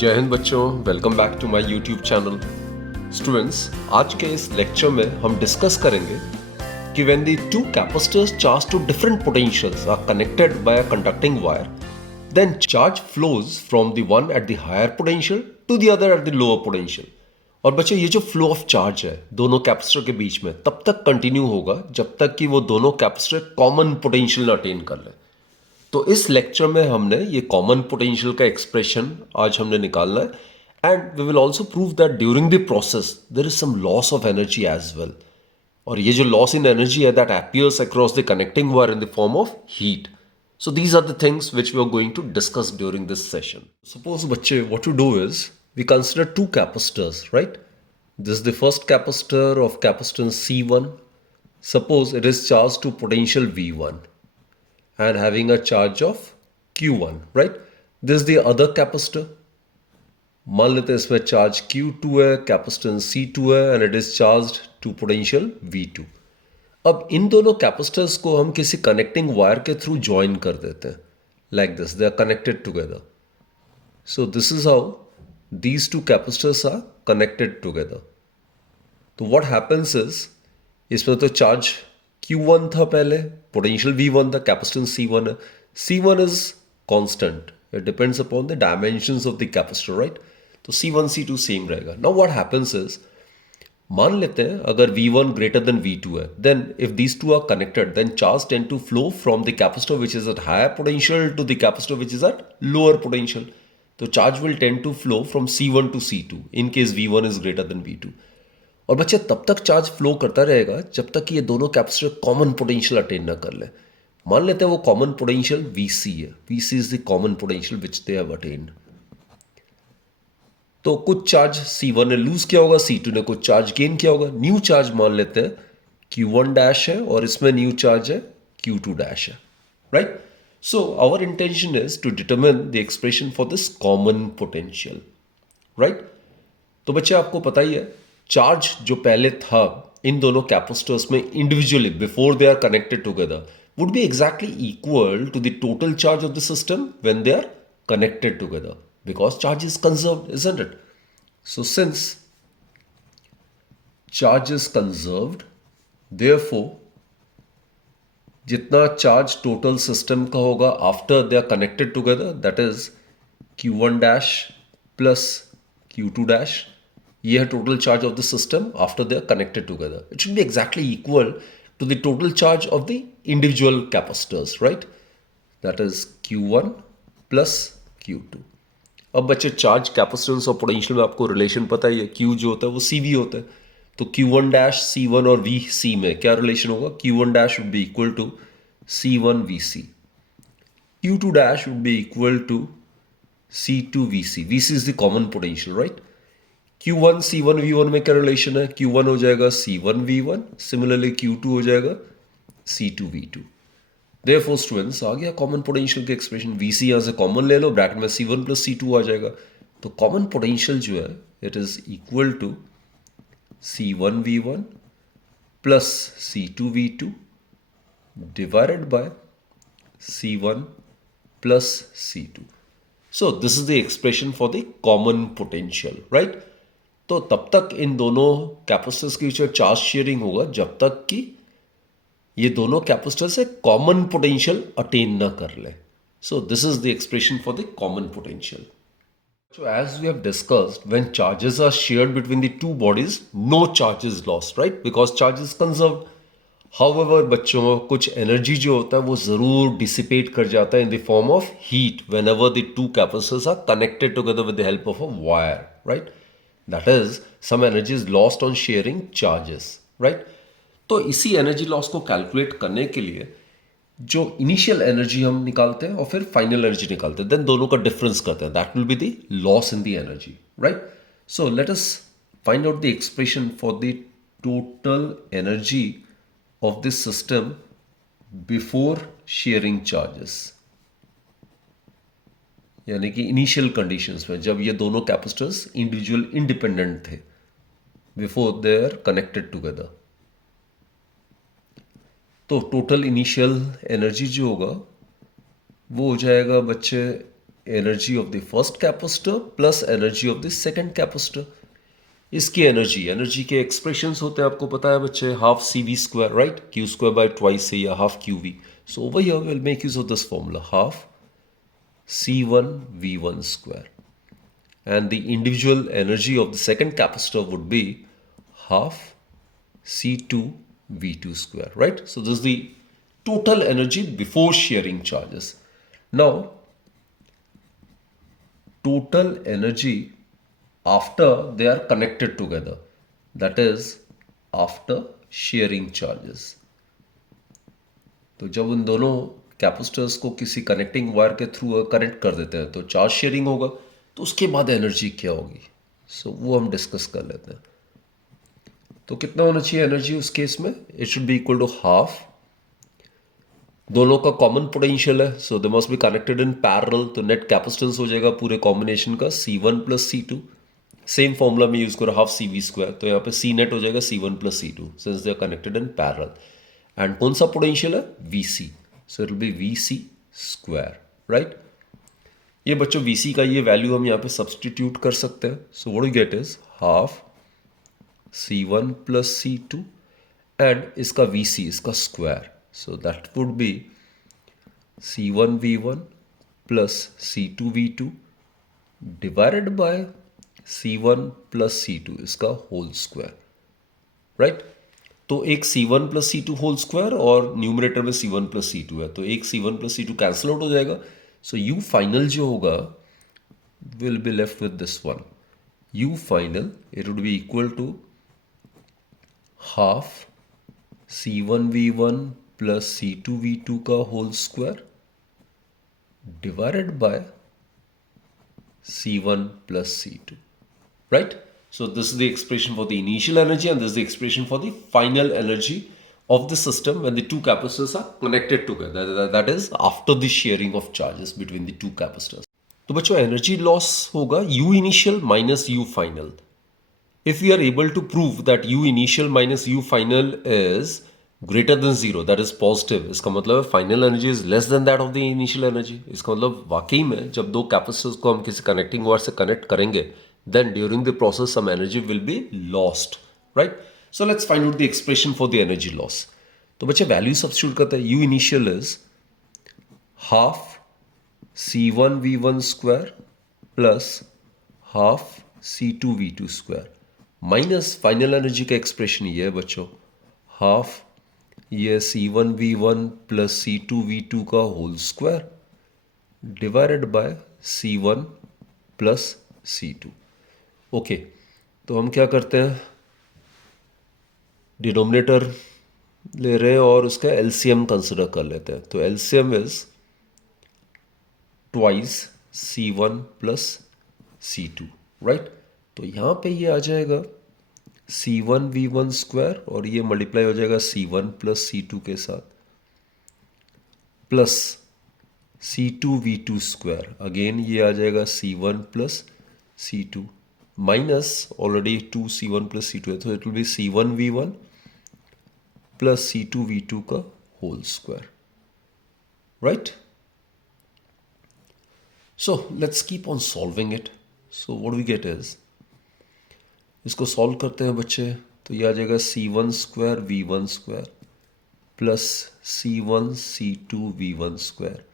जय हिंद बच्चों, welcome back to my YouTube channel. Students, आज के इस लेक्चर में हम डिस्कस करेंगे कि when the two capacitors charge to different potentials are connected by a conducting wire, then charge flows from the one at the higher potential to the other at the lower potential. और बच्चों, ये जो flow of charge है दोनों capacitor के बीच में तब तक कंटिन्यू होगा जब तक कि वो दोनों कैपेसिटर कॉमन पोटेंशियल अटेन कर ले। तो इस लेक्चर में हमने ये कॉमन पोटेंशियल का एक्सप्रेशन आज हमने निकालना है, and we will also prove that during the process there is some loss of energy as well. और ये जो लॉस इन एनर्जी है that appears across the connecting wire in the form of heat. So these are the things which we are going to discuss during this session. Suppose बच्चे, what you do is we consider two capacitors, right? This is the first capacitor of capacitance C1. Suppose it is charged to potential V1 and having a charge of Q1, right? This is the other capacitor. मान लेते हैं इसमें charge Q2 है, capacitance C2 है, and it is charge to potential V2। अब इन दोनों capacitors को हम किसी कनेक्टिंग वायर के थ्रू ज्वाइन कर देते हैं, like this, they are connected together. So this is how these two capacitors are connected together. तो व्हाट हैपेंस इज, इसमें तो चार्ज Q1 था पहले, पोटेंशियल V1 था, कैपेसिटेंस C1 है। C1 is constant, it depends upon the dimensions of the capacitor, right? तो C1 C2 same रहेगा। Now what happens is, मान लेते हैं अगर V1 ग्रेटर देन V2 है, then if these two are connected then charge tend to flow from the capacitor which is at higher potential to the capacitor which is at lower potential. तो charge will tend to flow from C1 to C2 in case V1 is greater than V2। और बच्चे, तब तक charge flow करता रहेगा जब तक कि ये दोनों कैपेसिटर कॉमन पोटेंशियल अटेन ना कर ले। मान लेते हैं वो कॉमन पोटेंशियल Vc है, Vc is the common potential which they have attend. तो कुछ चार्ज C1 ने लूज किया होगा, C2 ने कुछ चार्ज गेन किया होगा। न्यू चार्ज मान लेते हैं Q1 डैश है और इसमें न्यू चार्ज है Q2 डैश है, right? So our intention is to determine the expression for this common potential, right? तो बच्चे, आपको पता ही है चार्ज जो पहले था इन दोनों कैपेसिटर्स में individually before they are connected together would be exactly equal to the total charge of the system when they are connected together, because charge is conserved, isn't it? So since charge is conserved, therefore जितना charge total system का होगा after they are connected together, that is Q1 dash plus Q2 dash, ये है total charge of the system after they are connected together. It should be exactly equal to the total charge of the individual capacitors, right? That is Q1 plus Q2। अब बच्चे, charge, capacitance और potential में आपको relation पता ही है, Q जो होता है वो CV होता है। तो Q1 डैश C1 और VC में क्या रिलेशन होगा? Q1 dash would be equal to C1 VC, Q2 dash would be equal to C2 VC। VC is the common potential, right? Q1 C1 V1 में क्या relation है? Q1 हो जाएगा C1 V1, similarly Q2 हो जाएगा C2 V2। Therefore students, आ गया common potential के expression. Vc यहां से कॉमन ले लो, ब्रैकेट में C1 प्लस C2 आ जाएगा। तो कॉमन पोटेंशियल जो है it is equal to C1 V1 plus C2 V2 divided by C1 plus C2। So this is the expression for the common potential, right? तो तब तक इन दोनों कैपेसिटर्स की जो चार्ज शेयरिंग होगा जब तक कि ये दोनों कैपेसिटर से कॉमन पोटेंशियल अटेन ना कर ले। सो this is the expression for the common potential. So as we have discussed, when charges are shared between the two bodies, no charge is lost, right? Because charge is conserved. However, बच्चों, कुछ energy जो होता है वो जरूर dissipate कर जाता है in the form of heat whenever the two capacitors are connected together with the help of a wire, right? That is, some energy is lost on sharing charges, right? तो इसी एनर्जी लॉस को calculate करने के लिए जो initial energy हम निकालते हैं और फिर फाइनल एनर्जी निकालते हैं, देन दोनों का डिफरेंस करते हैं, that will be the loss in the energy, right? So let us find out the expression for the total energy of this system before sharing charges, यानी कि इनिशियल कंडीशंस में जब ये दोनों कैपेसिटर्स इंडिविजुअल इंडिपेंडेंट थे before they are connected together. तो total initial energy जो होगा वो हो जाएगा बच्चे energy of the first capacitor plus energy of the second capacitor. इसकी एनर्जी के एक्सप्रेशंस होते हैं, आपको पता है बच्चे, half C V square, right, Q square by twice है या half Q V. So over here will make use of this formula, half C1 V1 square, and the individual energy of the second capacitor would be half C2 V2 square, right? So this is the total energy before shearing charges. Now, total energy after they are connected together, that is after shearing charges. तो जब उन दोनों capacitors को किसी connecting wire के through connect कर देते हैं तो चार्ज शेयरिंग होगा, तो उसके बाद एनर्जी क्या होगी, सो वो हम डिस्कस कर लेते हैं। तो कितना होना चाहिए एनर्जी उस केस में, it should be equal to half, दोनों का कॉमन पोटेंशियल है, so they must be connected in parallel, तो नेट कैपेसिटेंस हो जाएगा पूरे कॉम्बिनेशन का C1 plus C2। Same formula में यूज करो, हाफ सी वी स्क्वायर, तो यहाँ पे सी नेट हो जाएगा C1 plus C2 since they are connected in parallel. And कौन सा पोटेंशियल है, VC, so it will be VC square, right. ये बच्चों VC का ये वैल्यू हम यहाँ पे सब्सटीट्यूट कर सकते हैं, so what we get is half C1 plus C2 and इसका VC, इसका square, so that would be C1 V1 plus C2 V2 divided by C1 plus C2 इसका होल स्क्वायर, राइट। तो एक C1 plus C2 whole square और numerator में C1 plus C2 है, तो एक C1 plus C2 cancel out हो जाएगा, सो U फाइनल जो होगा will be left with this one, U final it would be equal to half C1 V1 plus C2 V2 का whole square divided by C1 plus C2, right? So this is the expression for the initial energy and this is the expression for the final energy of the system when the two capacitors are connected together. That is after the sharing of charges between the two capacitors. तो बच्चों energy loss होगा U initial minus U final. If we are able to prove that U initial minus U final is greater than zero, that is positive, इसका मतलब है final energy is less than that of the initial energy. इसका मतलब वाकई में जब दो capacitors को हम किसी कनेक्टिंग वायर से कनेक्ट करेंगे then during the process some energy will be lost, right. So let's find out the expression for the energy loss. तो बच्चे वैल्यू सब्स्टिट्यूट करते हैं, U initial is half C1 V1 square plus half C2 V2 square minus final energy का expression ये है बच्चों, half ये C1 V1 plus C2 V2 का whole square divided by C1 plus C2। Okay, तो हम क्या करते हैं, डिनोमिनेटर ले रहे हैं और उसका एलसीएम कंसिडर कर लेते हैं। तो LCM is twice C1 plus C2, right. तो यहाँ पे ये आ जाएगा C1 V1 स्क्वायर और ये मल्टीप्लाई हो जाएगा C1 प्लस C2 के साथ plus C2 V2 square, again ये आ जाएगा C1 plus C2 minus already 2 C1 plus C2 है, तो it will B C1 V1 plus C2 V2 का whole square, right. So let's keep on solving it. So what we get is, इसको solve करते हैं बच्चे, तो ये आ जाएगा C1 square V1 square plus C1 C2 V1 square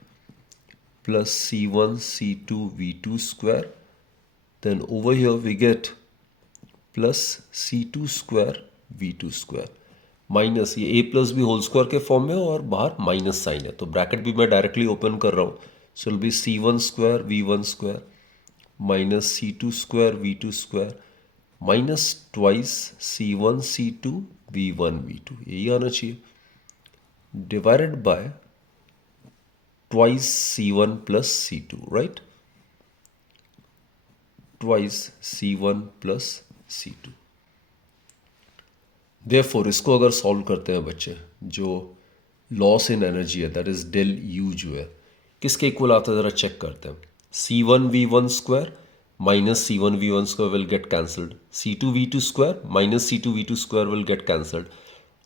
plus C1 C2 V2 square, then over here we get plus C2 square V2 square minus ये a plus B whole square के form में और बाहर minus sign है, तो bracket भी मैं directly open कर रहा हूँ, so will be C1 square V1 square minus C2 square V2 square minus twice C1 C2 V1 V2, यही आना चाहिए, divided by twice C1 plus C2, right, twice C1 plus C2। Therefore इसको अगर solve करते हैं बच्चे, जो loss in energy है दैट इज डेल U जो है किसके इक्वल आता है ज़रा चेक करते हैं, C1 V1 square minus C1 V1 square will get cancelled, C2 V2 square minus C2 V2 square will get cancelled,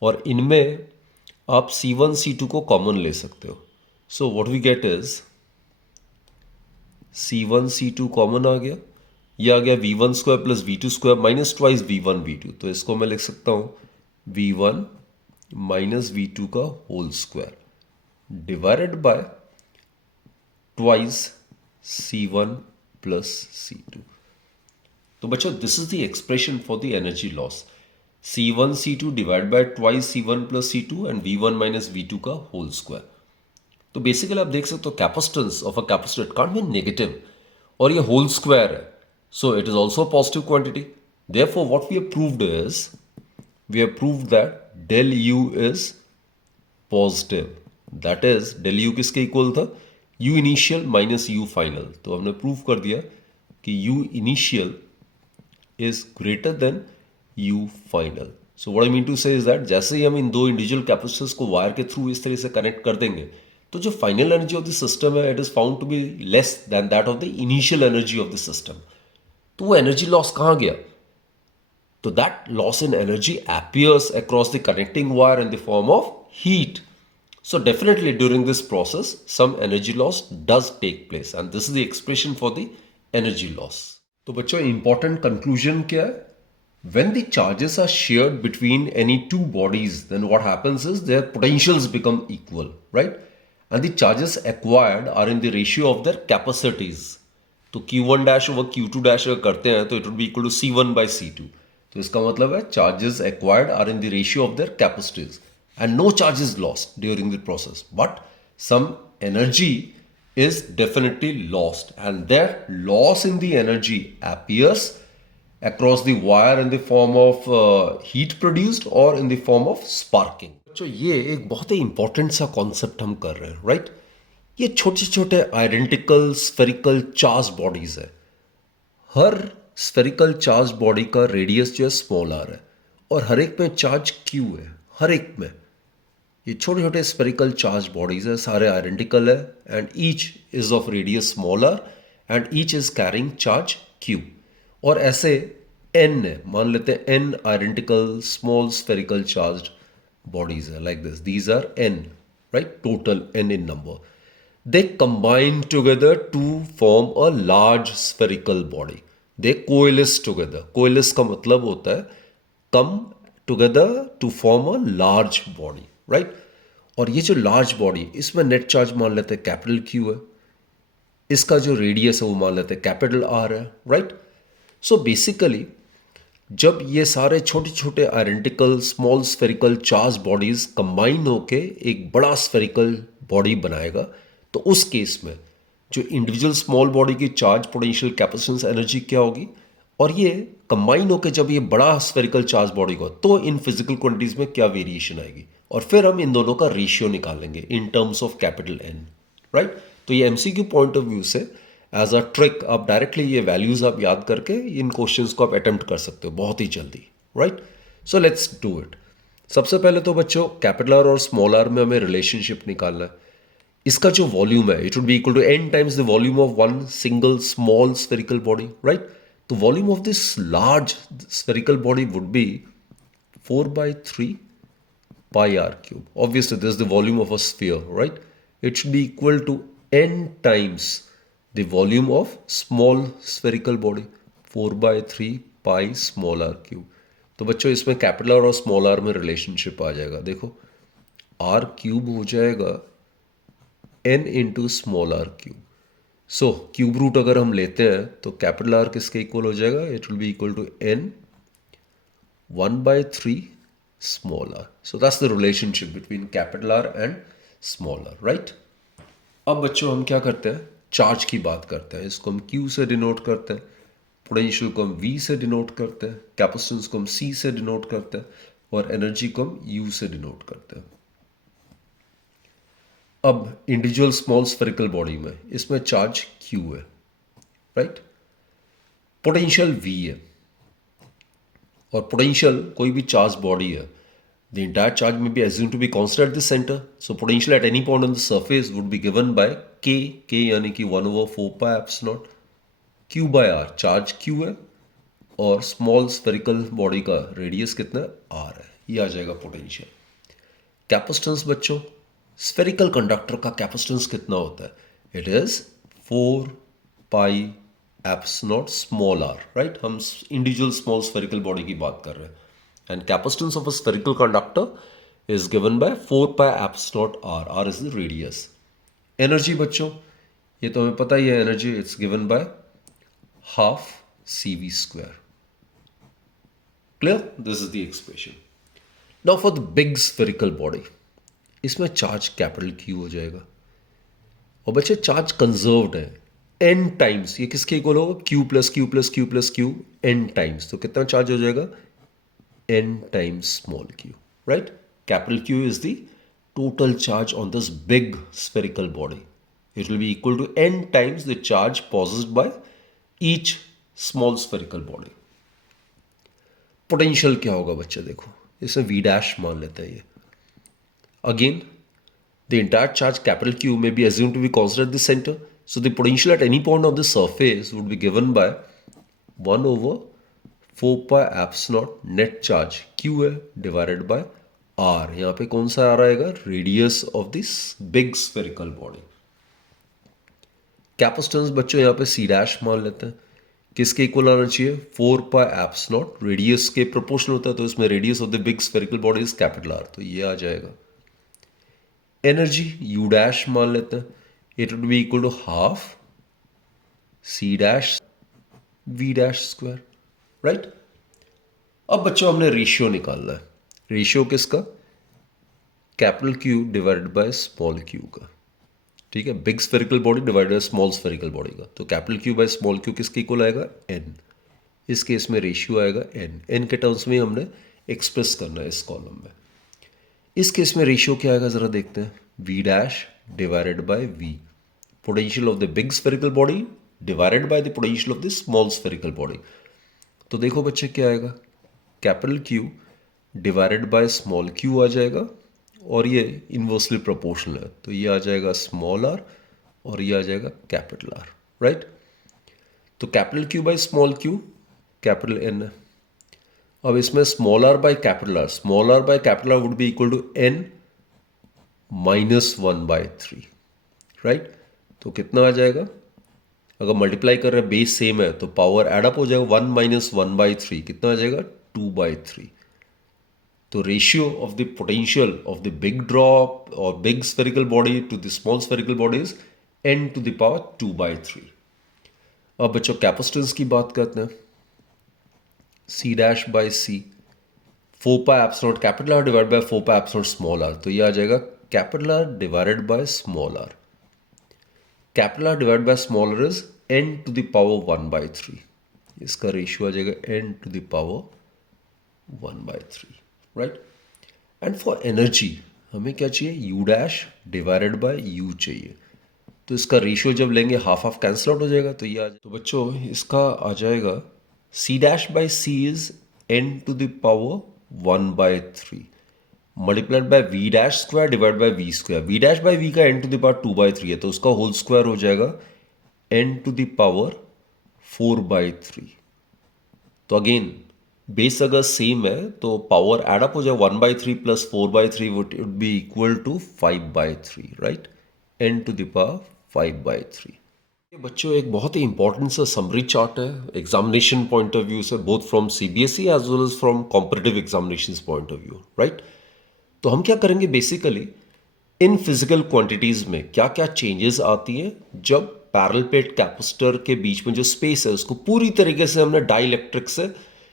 और इनमें आप C1 C2 को कॉमन ले सकते हो। So what we get is C1 C2 common आ गया, ये आ गया V1 square plus V2 square minus twice V1 V2, तो इसको मैं लिख सकता हूँ V1 माइनस V2 का whole square divided by twice C1 plus C2। तो बच्चों this is the expression for the energy loss, C1 C2 divide by twice C1 plus C2 and V1 minus V2 का whole square. तो basically आप देख सकते हो capacitance of a capacitor it can't be negative, और ये whole square है, so it is also positive quantity. Therefore what we have proved is, we have proved that del U is positive, that is del U किसके equal था, U initial minus U final. तो हमने prove कर दिया कि U initial is greater than U final. So what I mean to say is that जैसे ही हम इन दो इंडिविजुअल कैपेसिटर्स को वायर के थ्रू इस तरह से कनेक्ट कर देंगे, तो जो final energy of the system है it is found to be less than that of the initial energy of the system. तो वो एनर्जी लॉस कहाँ गया, तो that loss in energy appears across the connecting wire in the form of heat. So definitely during this process some energy loss does take place and this is the expression for the energy loss. तो बच्चों important conclusion क्या है, when the charges are shared between any two bodies then what happens is their potentials become equal, right, and the charges acquired are in the ratio of their capacities. तो Q1 dash over Q2 dash अगर करते हैं तो it would be equal to C1 by C2। तो इसका मतलब है charges acquired are in the ratio of their capacities and no charges lost during the process, but some energy is definitely lost and that loss in the energy appears across the wire in the form of heat produced or in the form of sparking. तो ये एक बहुत ही important सा concept हम कर रहे हैं, राइट? ये छोटे छोटे आइडेंटिकल स्फेरिकल चार्ज बॉडीज है। हर स्फेरिकल चार्ज बॉडी का रेडियस जो है स्मॉल आर है और हर एक में चार्ज क्यू है, हर एक में। ये छोटे छोटे स्फेरिकल चार्ज बॉडीज है, सारे आइडेंटिकल है and each is of radius small R and each is carrying charge Q. और ऐसे एन है, मान लेते हैं N identical small spherical charge bodies are like this. These are n, right? Total n in number. They combine together to form a large spherical body. They coalesce together. Coalesce का मतलब होता है come together to form a large body, right? और ये जो large body, इसमें net charge मान लेते हैं कैपिटल Q है, इसका जो रेडियस है वो मान लेते हैं कैपिटल R है, right? So basically जब ये सारे छोटे छोटे identical small spherical charge bodies combine होके एक बड़ा स्फेरिकल बॉडी बनाएगा, तो उस केस में जो इंडिविजुअल स्मॉल बॉडी की चार्ज पोटेंशियल कैपेसिटेंस एनर्जी क्या होगी, और ये कंबाइन होके जब ये बड़ा स्फेरिकल चार्ज बॉडी को, तो इन फिजिकल क्वांटिटीज में क्या वेरिएशन आएगी, और फिर हम इन दोनों का रेशियो निकालेंगे in terms of capital N, right? तो ये एमसीक्यू पॉइंट ऑफ व्यू से एज अ ट्रिक आप डायरेक्टली ये वैल्यूज आप याद करके इन क्वेश्चंस को आप अटेम्प्ट कर सकते हो बहुत ही जल्दी, right? So let's do it. सबसे पहले तो बच्चों कैपिटल आर और स्मॉल आर में हमें रिलेशनशिप निकालना है। इसका जो वॉल्यूम है it would be equal to n times the volume of one single small spherical body, right? तो volume of this large spherical body would be 4/3 pi r cube. Obviously this is the volume of a sphere, right? It should be equal to n times the volume of small spherical body, 4/3 pi small r cube. तो बच्चों इसमें capital R और small R में relationship आ जाएगा। देखो r cube हो जाएगा n into small R cube. So cube root अगर हम लेते हैं तो कैपिटल आर किसके इक्वल हो जाएगा, it will be equal to n 1/3 small r. So that's the relationship between capital R and small r, right? अब बच्चों हम क्या करते हैं, चार्ज की बात करते हैं। इसको हम Q से डिनोट करते हैं, पोटेंशियल को हम V से डिनोट करते हैं, कैपेसिटेंस को हम C से डिनोट करते हैं और एनर्जी को हम U से डिनोट करते हैं। अब इंडिविजुअल स्मॉल स्फेरिकल बॉडी में इसमें चार्ज Q है, राइट? पोटेंशियल V है और पोटेंशियल कोई भी चार्ज बॉडी है, the entire charge may be assumed to be constant at the center. So potential at any point on the surface would be given by K यानी कि 1/4 pi epsilon Q by R. Charge Q है और small spherical body का radius कितना R है, ये आ जाएगा पोटेंशियल। कैपेसिटेंस बच्चों, स्फेरिकल कंडक्टर का कैपेसिटेंस कितना होता है, it is 4 pi eps naught small R, right. हम इंडिविजुअल स्मॉल स्फेरिकल बॉडी की बात कर रहे हैं। And capacitance of a spherical conductor is given by 4 pi eps naught R, R is the radius. Energy बच्चों, ये तो हमें पता ही है, energy it's given by half C V square. Clear? This is the expression. Now for the big spherical body, इसमें charge capital Q हो जाएगा। और बच्चे चार्ज कंजर्व्ड है एन टाइम्स, ये किसके इक्वल होगा? Q plus Q plus Q plus Q N times. तो कितना चार्ज हो जाएगा? N times small Q, right. Capital Q is the total charge on this big spherical body. It will be equal to n times the charge possessed by each small spherical body. Potential क्या होगा बच्चे? देखो, इसे v dash मान लेते हैं। ये again the entire charge capital Q may be assumed to be constant at the center. So the potential at any point of the surface would be given by 1 over 4 pi epsilon naught net charge Q है divided by R। यहाँ पे कौन सा R आएगा? Radius of this big spherical body. Capacitance बच्चों यहाँ पे C dash मान लेते हैं। किसके इक्वल आना चाहिए? 4 पाई एप्सिलॉन नॉट, रेडियस के प्रोपोर्शनल होता है, तो इसमें radius of the big spherical body is capital R, तो ये आ जाएगा। एनर्जी U डैश मान लेते हैं, it would be equal to half C dash V dash square, right. अब बच्चों हमने रेशियो निकालना है। रेशियो किसका? Capital Q divided by small Q का, ठीक है। Big spherical body divided by small spherical body का, तो capital Q by small Q किसके इक्वल आएगा? एन। इस केस में रेशियो आएगा एन, एन के टर्म्स में हमने एक्सप्रेस करना है इस कॉलम में। इस केस में रेशियो क्या आएगा जरा देखते हैं। V dash divided by V, potential of the big spherical body divided by the potential of the small spherical body. तो देखो बच्चे क्या आएगा? Capital Q divided by small Q आ जाएगा, और ये इन्वर्सली प्रोपोर्शनल है, तो ये आ जाएगा स्मॉल आर और ये आ जाएगा कैपिटल आर, राइट। तो capital Q by small Q capital N है। अब इसमें small R by capital R, small R by capital R would be equal to N minus 1/3, right. तो कितना आ जाएगा? अगर मल्टीप्लाई कर रहे हैं, बेस सेम है, तो पावर एडअप हो जाएगा। 1 माइनस 1/3 कितना आ जाएगा? 2/3। तो ratio of the potential of the big drop और big spherical body to the small spherical body is n to the power 2/3। अब बच्चों कैपेसिटेंस की बात करते हैं। C dash by C, 4 pi epsilon naught capital R divide by 4 pi epsilon naught small R, तो ये आ जाएगा capital R divided by small R. Capital R divide by small R is n to the power 1/3। इसका ratio आ जाएगा n to the power 1/3, right. And for energy हमें क्या चाहिए? U dash divided by U चाहिए, तो इसका ratio जब लेंगे हाफ हाफ कैंसिल आउट हो जाएगा, तो ये आ जाएगा। तो बच्चों इसका आ जाएगा C dash by C is n to the power 1/3 multiplied by V dash square divide by V square. V dash by V का n टू द पावर 2/3 है, तो उसका होल स्क्वायर हो जाएगा n टू द पावर 4/3। तो again base अगर same है तो पावर एडअप हो जाए, 1/3 plus 4/3 would be equal to 5/3, right. n to the power 5/3। ये बच्चों एक बहुत ही इंपॉर्टेंट सा समरी चार्ट है एग्जामिनेशन पॉइंट ऑफ व्यू से, both from CBSE as well as from competitive examination point of view, right. तो हम क्या करेंगे बेसिकली, इन फिजिकल क्वांटिटीज में क्या क्या चेंजेस आती हैं जब पैरेलल प्लेट कैपेसिटर के बीच में जो स्पेस है उसको पूरी तरीके से हमने डाइलेक्ट्रिक से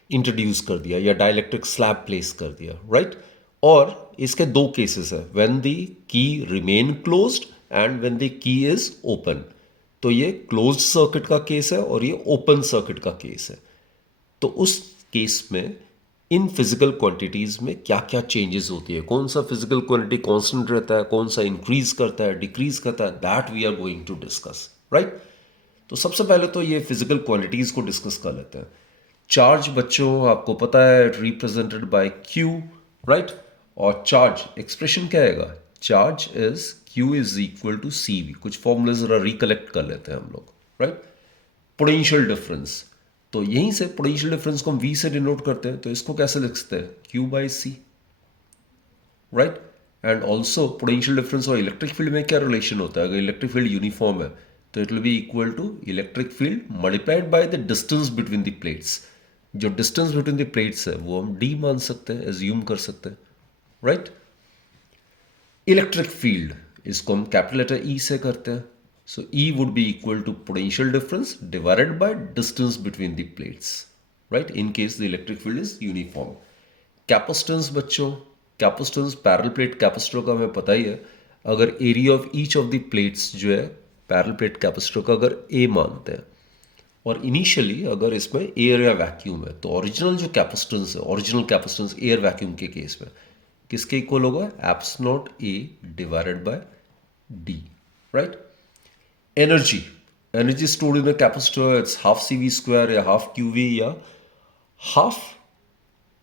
इंट्रोड्यूस कर दिया या डाइलेक्ट्रिक स्लैब प्लेस कर दिया, राइट। और इसके दो केसेस है, when the key remain closed end when the key is open. तो ये क्लोज्ड सर्किट का केस है और ये ओपन सर्किट का केस है। तो उस केस में इन फिजिकल क्वांटिटीज में क्या क्या चेंजेस होती है, कौन सा फिजिकल क्वांटिटी कांस्टेंट रहता है, कौन सा इंक्रीज करता है, डिक्रीज करता है, that we are going to discuss, right. तो सबसे पहले तो ये फिजिकल क्वांटिटीज को डिस्कस कर लेते हैं। चार्ज बच्चों आपको पता है रिप्रेजेंटेड बाय Q, राइट। और चार्ज एक्सप्रेशन क्या आएगा? Charge is Q is equal to CV। कुछ फॉर्मूले जरा रिकलेक्ट कर लेते हैं हम लोग, राइट। पोटेंशियल डिफरेंस, तो यहीं से पोटेंशियल डिफरेंस को हम V से डिनोट करते हैं, तो इसको कैसे लिख सकते हैं? Q/C, right. And also potential difference और इलेक्ट्रिक फील्ड में क्या रिलेशन होता है? अगर इलेक्ट्रिक फील्ड यूनिफॉर्म है तो it will be equal to electric field multiplied by the distance between the plates. जो डिस्टेंस बिटवीन द प्लेट्स है वो हम डी मान सकते हैं, एज्यूम कर सकते हैं, राइट। इलेक्ट्रिक फील्ड इसको हम कैपिटल लेटर ई से करते हैं, so E would be equal to potential difference divided by distance between the plates, right, in case the electric field is uniform. Capacitance बच्चों, कैपेसिटेंस पैरेलल प्लेट कैपेसिटर का हमें पता ही है, अगर area of each of the plates जो है parallel plate capacitor का अगर ए मानते हैं और इनिशियली अगर इसमें एयर या वैक्यूम है, तो ओरिजिनल जो कैपेसिटेंस है, ओरिजिनल कैपेसिटेंस एयर वैक्यूम के केस में किसके इक्वल होगा, eps naught A divided by D, right. Energy, energy stored in a capacitor it's half C V square या हाफ क्यू वी या half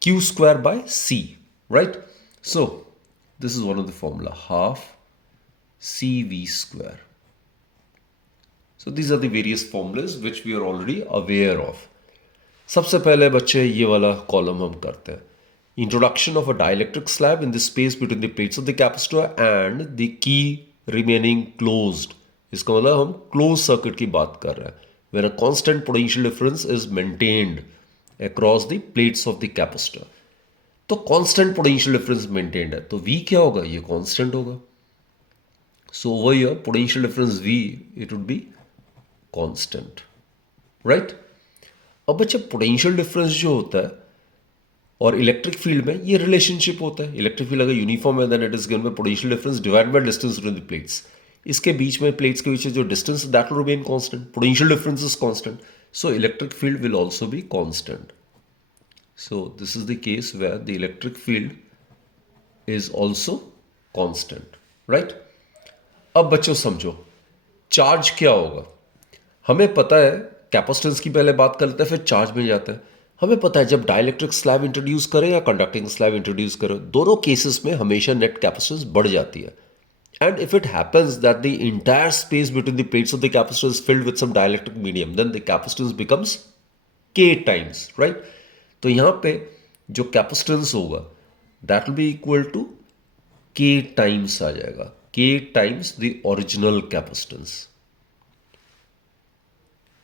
q square by c, right? So this is one of the formula, half cv square. So these are the various formulas which we are already aware of. सबसे पहले बच्चे ये वाला column हम करते हैं, introduction of a dielectric slab in the space between the plates of the capacitor and the key remaining closed. इसका मतलब हम क्लोज सर्किट की बात कर रहे हैं, where a constant potential difference is maintained across the plates of the capacitor. तो constant potential difference maintained है, तो v क्या होगा, ये कांस्टेंट होगा। So over here potential difference v it would be constant, right. अब बच्चे पोटेंशियल डिफरेंस जो होता है और इलेक्ट्रिक फील्ड में ये रिलेशनशिप होता है, इलेक्ट्रिक फील्ड अगर यूनिफॉर्म है then it is given by potential difference divided by distance between the plates. इसके बीच में प्लेट्स के बीच जो distance that will remain constant, potential difference is constant, so electric field will also be constant. So this is the case where the electric field is also constant, right? अब बच्चों समझो charge क्या होगा। हमें पता है, कैपेसिटेंस की पहले बात कर लेते हैं फिर चार्ज में जाते हैं। हमें पता है जब डाइलेक्ट्रिक स्लैब इंट्रोड्यूस करें या कंडक्टिंग स्लैब इंट्रोड्यूस करें, दोनों केसेस में हमेशा नेट कैपेसिटेंस बढ़ जाती है। And if it happens that the entire space between the plates of the capacitor is filled with some dielectric medium, then the capacitance becomes k times, right? तो यहां पे जो कैपेसिटेंस होगा that will be equal to k times आ जाएगा, k times the original capacitance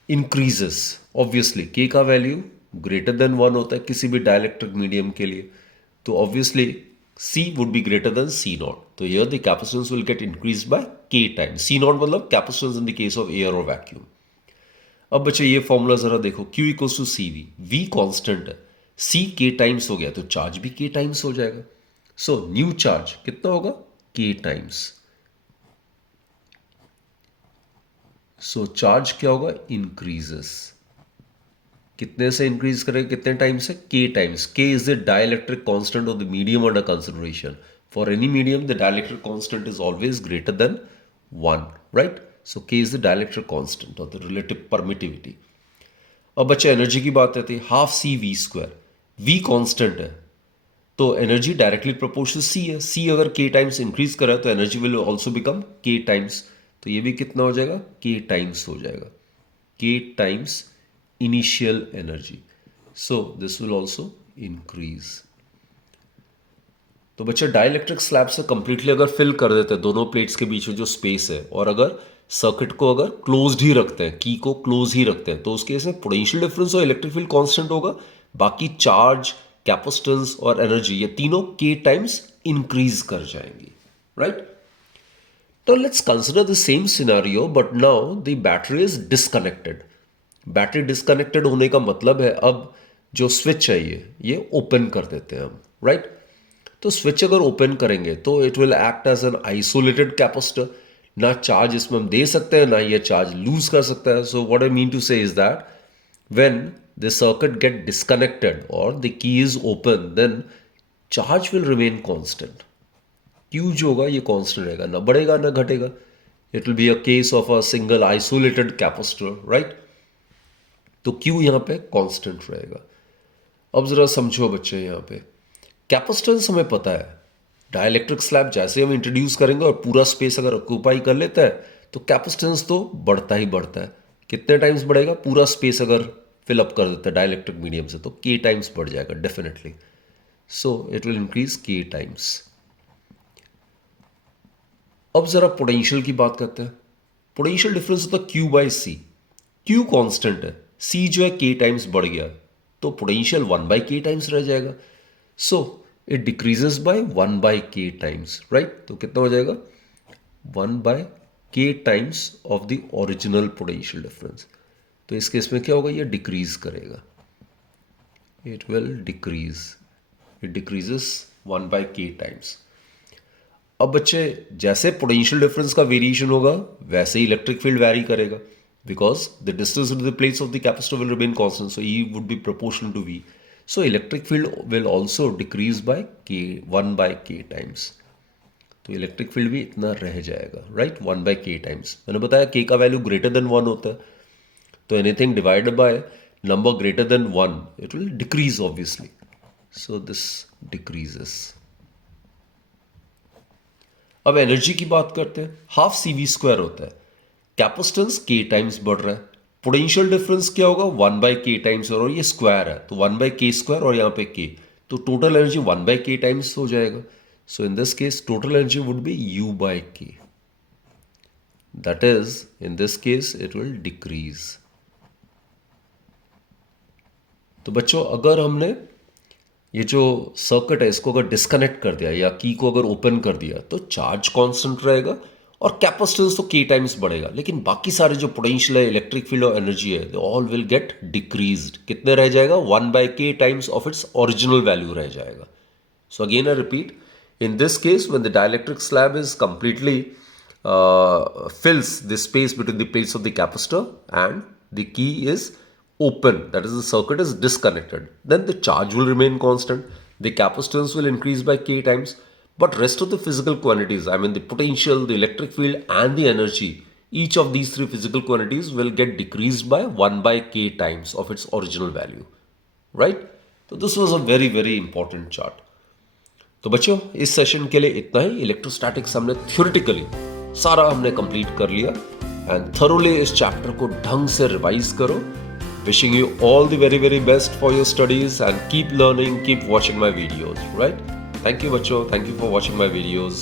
increases. Obviously k का value greater than 1 होता है किसी भी डाइलेक्ट्रिक मीडियम के लिए, तो obviously c would be greater than c naught. So here the capacitance will get increased by k times. c naught मतलब capacitance in the case of air or vacuum. अब बच्चे ये फॉर्मूला जरा देखो, Q equals to C V, V constant है, C k times हो गया तो चार्ज भी k टाइम्स हो जाएगा। सो न्यू चार्ज कितना होगा, k टाइम्स। सो चार्ज क्या होगा, इंक्रीजेस। कितने से इंक्रीज करेगा, कितने टाइम से, k times. k is the dielectric constant of the medium under consideration. For any medium the dielectric constant is always greater than 1, right. So k is the dielectric constant और the relative permittivity. अब बच्चा energy की बात आती है, half C V square, V constant है तो energy directly proportional सी है, सी अगर k टाइम्स इंक्रीज करा तो energy will also become k times, तो ये भी कितना हो जाएगा, k टाइम्स हो जाएगा, k times initial energy. So this will also increase. तो बच्चा डाइलेक्ट्रिक स्लैब से कंप्लीटली अगर फिल कर देते हैं दोनों प्लेट्स के बीच में जो स्पेस है, और अगर सर्किट को अगर क्लोज्ड ही रखते हैं, की को क्लोज ही रखते हैं, तो उस केस में पोटेंशियल डिफरेंस और इलेक्ट्रिक फील्ड कांस्टेंट होगा, बाकी चार्ज, कैपेसिटेंस और एनर्जी ये तीनों k टाइम्स इंक्रीज कर जाएंगी, राइट। तो let's consider the same scenario but now the battery is disconnected. Battery disconnected होने का मतलब है अब जो स्विच है ये ओपन कर देते हैं हम, राइट। तो स्विच अगर ओपन करेंगे तो it will act as an isolated capacitor, ना चार्ज इसमें हम दे सकते हैं ना ये चार्ज लूज कर सकता है। So what I mean to say is that when the circuit get disconnected और the key is open then charge will remain constant. Q जो होगा ये कांस्टेंट रहेगा, ना बढ़ेगा ना घटेगा। It will be a case of a single isolated capacitor, right. तो क्यू यहां पे कांस्टेंट रहेगा। अब जरा समझो बच्चे, यहां पे कैपेसिटेंस हमें पता है, डाइलेक्ट्रिक स्लैब जैसे हम इंट्रोड्यूस करेंगे और पूरा स्पेस अगर ऑक्यूपाई कर लेता है तो कैपेसिटेंस तो बढ़ता ही बढ़ता है। कितने टाइम्स बढ़ेगा, पूरा स्पेस अगर फिलअप कर देता है डाइलेक्ट्रिक मीडियम से तो k टाइम्स बढ़ जाएगा definitely. So it will increase k times. अब जरा पोटेंशियल की बात करते हैं। पोटेंशियल डिफरेंस होता है Q by C. Q constant है, C जो है K टाइम्स बढ़ गया, तो पोटेंशियल 1 बाई K टाइम्स रह जाएगा। So it decreases by 1 by K times, right. तो कितना हो जाएगा 1 by K times of the original potential difference. तो इस केस में क्या होगा, ये डिक्रीज करेगा, it will decrease, it decreases 1 by K times. अब बच्चे जैसे पोटेंशियल डिफरेंस का वेरिएशन होगा वैसे ही इलेक्ट्रिक फील्ड वैरी करेगा, because the distance to the plates of the capacitor will remain constant, so E would be proportional to V. So electric field will also decrease by K 1 by K times. तो electric field भी इतना रह जाएगा, right, 1 by K times. मैंने बताया K का value greater than 1 होता है, तो anything divided by number greater than 1 it will decrease obviously, so this decreases. अब एनर्जी की बात करते हैं, हाफ CV² होता है, कैपेसिटेंस K टाइम्स बढ़ रहा है, पोटेंशियल डिफरेंस क्या होगा 1 बाई K टाइम्स, और ये स्क्वायर है तो 1 बाई K स्क्वायर और यहाँ पे K, तो total energy 1 by K times हो जाएगा। So in this case total energy would be U by K, that is in this case it will decrease. तो बच्चों अगर हमने ये जो सर्किट है इसको अगर डिस्कनेक्ट कर दिया या की को अगर ओपन कर दिया तो चार्ज कांस्टेंट रहेगा और कैपेसिटेंस तो K टाइम्स बढ़ेगा, लेकिन बाकी सारे जो पोटेंशियल है, इलेक्ट्रिक फील्ड और एनर्जी है, they all will get decreased. कितने रह जाएगा 1 by K times of its original value रह जाएगा। So again I repeat, in this case when the dielectric slab is completely fills the space between the plates of the capacitor and the key is open, that is the circuit is disconnected, then the charge will remain constant, the capacitance will increase by K times, but rest of the physical quantities, I mean the potential, the electric field and the energy, each of these three physical quantities will get decreased by 1 by K times of its original value, right? So this was a very very important chart. तो बच्चों इस session के लिए इतना ही। Electrostatics हमने theoretically सारा हमने complete कर लिया, एंड थरोली इस चैप्टर को ढंग से रिवाइज करो। Wishing you all the very very best for your studies and keep learning, keep watching my videos, right. Thank you बच्चों, thank you for watching my videos.